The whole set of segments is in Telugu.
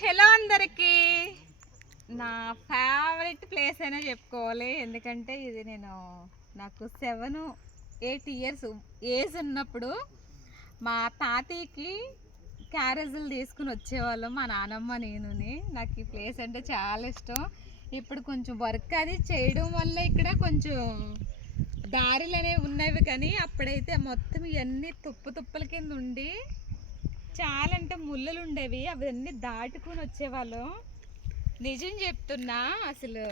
హలో అందరికీ. నా ఫేవరెట్ ప్లేస్ అయినా చెప్పుకోవాలి, ఎందుకంటే ఇది నాకు 7-8 ఇయర్స్ ఏజ్ ఉన్నప్పుడు మా తాతయ్యకి క్యారేజీలు తీసుకుని వచ్చేవాళ్ళం మా నానమ్మ నేనుని. నాకు ఈ ప్లేస్ అంటే చాలా ఇష్టం. ఇప్పుడు కొంచెం వర్క్ అది చేయడం వల్ల ఇక్కడ కొంచెం దారులు అనేవి ఉన్నవి, కానీ అప్పుడైతే మొత్తం ఇవన్నీ తుప్పల కింద ఉండి చాలా అంటే ముళ్ళలు ఉండేవి. అవన్నీ దాటుకుని వచ్చేవాళ్ళం. నిజం చెప్తున్నా, అసలు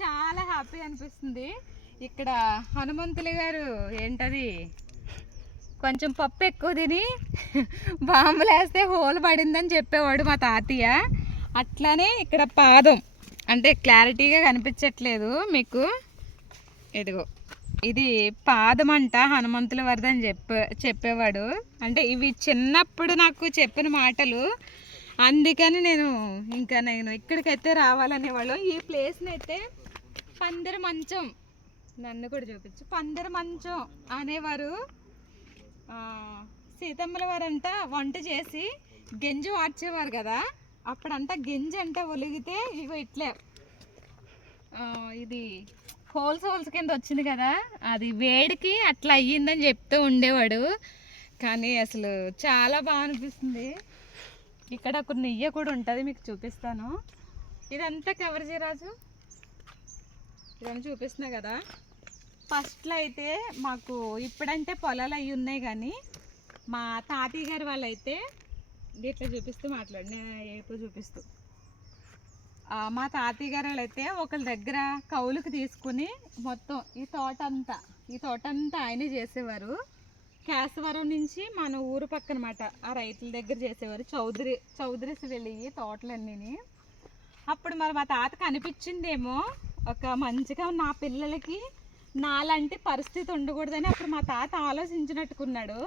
చాలా హ్యాపీ అనిపిస్తుంది. ఇక్కడ హనుమంతులు గారు ఏంటది కొంచెం పప్పు ఎక్కువ తిని బాంబులు వేస్తే హోల్ పడిందని చెప్పేవాడు మా తాతయ్య. అట్లానే ఇక్కడ పాదం అంటే క్లారిటీగా కనిపించట్లేదు మీకు, ఇదిగో ఇది పాదం అంట హనుమంతుల వారిది అని చెప్పేవాడు. అంటే ఇవి చిన్నప్పుడు నాకు చెప్పిన మాటలు, అందుకని నేను ఇక్కడికైతే రావాలనేవాళ్ళు. ఈ ప్లేస్ని అయితే పందిరి మంచం, నన్ను కూడా చూపించు, పందిరి మంచం అనేవారు. సీతమ్మల వారంట వంట చేసి గెంజి వార్చేవారు కదా, అప్పుడంట గెంజి అంట ఒలిగితే ఇగో ఇట్లే ఇది హోల్స్ కింద వచ్చింది కదా, అది వేడికి అట్లా అయ్యిందని చెప్తూ ఉండేవాడు. కానీ అసలు చాలా బాగా అనిపిస్తుంది. ఇక్కడ ఒక నెయ్యి కూడా ఉంటుంది, మీకు చూపిస్తాను. ఇదంతా కవర్ చేయరాజు, ఇదని చూపిస్తున్నా కదా. ఫస్ట్లో అయితే మాకు ఇప్పుడంటే పొలాలు అవి ఉన్నాయి, కానీ మా తాతయ్య గారు వాళ్ళు అయితే ఇట్లా చూపిస్తూ ఎప్పుడు చూపిస్తూ మా తాతయ్య గారు అయితే ఒకళ్ళ దగ్గర కౌలుకి తీసుకుని మొత్తం ఈ తోట అంతా ఆయనే చేసేవారు. కేశవరం నుంచి మన ఊరు పక్కనమాట ఆ రైతుల దగ్గర చేసేవారు. చౌదరిస్ వెళ్ళి తోటలన్నీ. అప్పుడు మరి మా తాతకు అనిపించిందేమో ఒక మంచిగా నా పిల్లలకి నాలాంటి పరిస్థితి ఉండకూడదని అప్పుడు మా తాత ఆలోచించినట్టుకున్నాడు.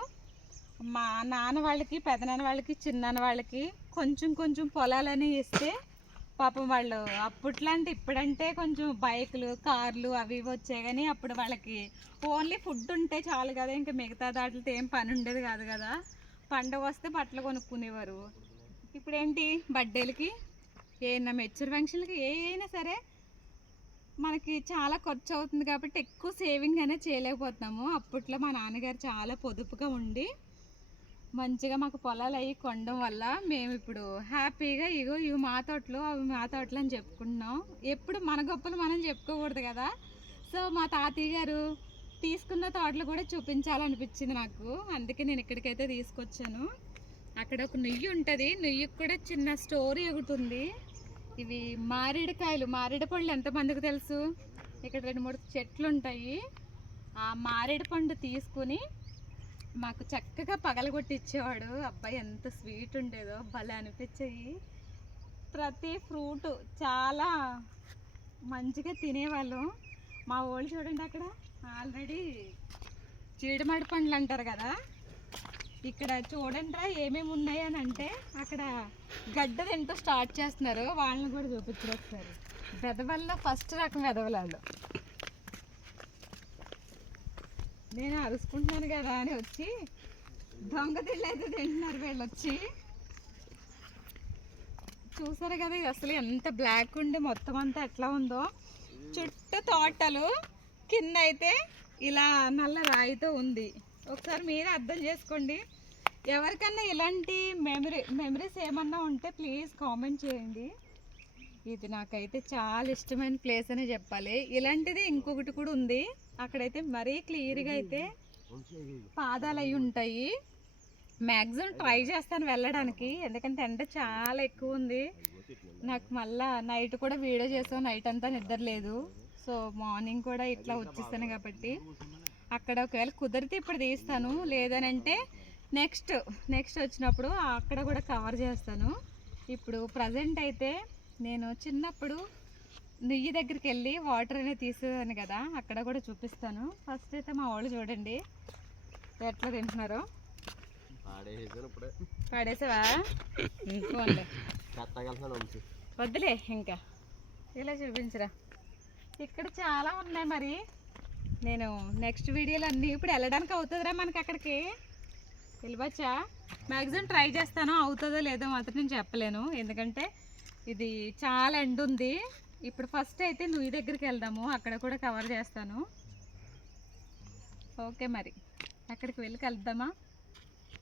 మా నాన్న వాళ్ళకి, పెదనాన్న వాళ్ళకి, చిన్నాన్న వాళ్ళకి కొంచెం పొలాలని ఇస్తే పాపం వాళ్ళు అప్పట్లాంటి ఇప్పుడంటే కొంచెం బైకులు, కార్లు అవి ఇవి వచ్చాయి, కానీ అప్పుడు వాళ్ళకి ఓన్లీ ఫుడ్ ఉంటే చాలు కదా, ఇంకా మిగతా దాంట్లో ఏం పని ఉండేది కాదు కదా. పండుగ వస్తే బట్టలు కొనుక్కునేవారు. ఇప్పుడేంటి బర్త్డేలకి, ఏమైనా మెచ్యూర్ ఫంక్షన్లకి అయినా సరే మనకి చాలా ఖర్చు అవుతుంది కాబట్టి ఎక్కువ సేవింగ్ అనేది చేయలేకపోతున్నాము. అప్పట్లో మా నాన్నగారు చాలా పొదుపుగా ఉండి మంచిగా మాకు పొలాలు అవి కొనడం వల్ల మేము ఇప్పుడు హ్యాపీగా ఇవి మా తోటలు అవి మా తోటలు అని చెప్పుకుంటున్నాం. ఎప్పుడు మన గొప్పలు మనం చెప్పుకోకూడదు కదా. సో మా తాతయ్య గారు తీసుకున్న తోటలు కూడా చూపించాలనిపించింది నాకు, అందుకే నేను ఇక్కడికైతే తీసుకొచ్చాను. అక్కడ ఒక నెయ్యి ఉంటుంది, నెయ్యికి కూడా చిన్న స్టోరీ ఒకటి ఉంది. ఇవి మారేడు పళ్ళు ఎంతమందికి తెలుసు? ఇక్కడ 2-3 చెట్లు ఉంటాయి. ఆ మారేడు పండు తీసుకుని మాకు చక్కగా పగలగొట్టి ఇచ్చేవాడు. అబ్బాయి ఎంత స్వీట్ ఉండేదో, భలే అనిపించాయి. ప్రతి ఫ్రూట్ చాలా మంచిగా తినేవాళ్ళం. మా వాళ్ళు చూడండి, అక్కడ ఆల్రెడీ చీడమాడి పండ్లు అంటారు కదా, ఇక్కడ చూడండి ఏమేమి ఉన్నాయి అని అంటే అక్కడ గడ్డ తింటూ స్టార్ట్ చేస్తున్నారు. వాళ్ళని కూడా చూపించారు ఒకసారి. వెదవల్లో ఫస్ట్ రకం వెదవలాలు. నేను అరుచుకుంటున్నాను కదా అని వచ్చి దొంగ తిళ్ళైతే తింటున్నారు వీళ్ళు వచ్చి. చూసారు కదా, ఇది అసలు ఎంత బ్లాక్ ఉండి మొత్తం అంతా ఎట్లా ఉందో. చుట్టూ తోటలు, కింద అయితే ఇలా నల్ల రాయితో ఉంది. ఒకసారి మీరే అర్థం చేసుకోండి. ఎవరికన్నా ఇలాంటి మెమరీస్ ఏమన్నా ఉంటే ప్లీజ్ కామెంట్ చేయండి. ఇది నాకైతే చాలా ఇష్టమైన ప్లేస్ అనే చెప్పాలి. ఇలాంటిది ఇంకొకటి కూడా ఉంది, అక్కడైతే మరీ క్లియర్గా అయితే పాదాలు అవి ఉంటాయి. మ్యాక్సిమం ట్రై చేస్తాను వెళ్ళడానికి, ఎందుకంటే ఎండ చాలా ఎక్కువ ఉంది. నాకు మళ్ళీ నైట్ కూడా వీడియో చేసాం, నైట్ అంతా నిద్ర లేదు. సో మార్నింగ్ కూడా ఇట్లా వచ్చేస్తాను కాబట్టి అక్కడ ఒకవేళ కుదిరితే ఇప్పుడు తీస్తాను, లేదనంటే నెక్స్ట్ వచ్చినప్పుడు అక్కడ కూడా కవర్ చేస్తాను. ఇప్పుడు ప్రజెంట్ అయితే నేను చిన్నప్పుడు నెయ్యి దగ్గరికి వెళ్ళి వాటర్ అనేది తీసేదాన్ని కదా, అక్కడ కూడా చూపిస్తాను. ఫస్ట్ అయితే మా వాళ్ళు చూడండి ఎట్లా తింటున్నారో. పడేసావా? వద్దులే, ఇంకా ఇలా చూపించరా. ఇక్కడ చాలా ఉన్నాయి. మరి నేను నెక్స్ట్ వీడియోలో అన్నీ ఇప్పుడు వెళ్ళడానికి అవుతుందిరా మనకి అక్కడికి. వెళ్ళవచ్చా? మ్యాక్సిమం ట్రై చేస్తాను, అవుతుందో లేదో మాత్రం నేను చెప్పలేను, ఎందుకంటే ఇది చాలా ఎండ్ ఉంది. ఇప్పుడు ఫస్ట్ అయితే నువ్వు దగ్గరికి వెళ్దాము, అక్కడ కూడా కవర్ చేస్తాను. ఓకే మరి అక్కడికి వెళ్ళి కలుద్దామా?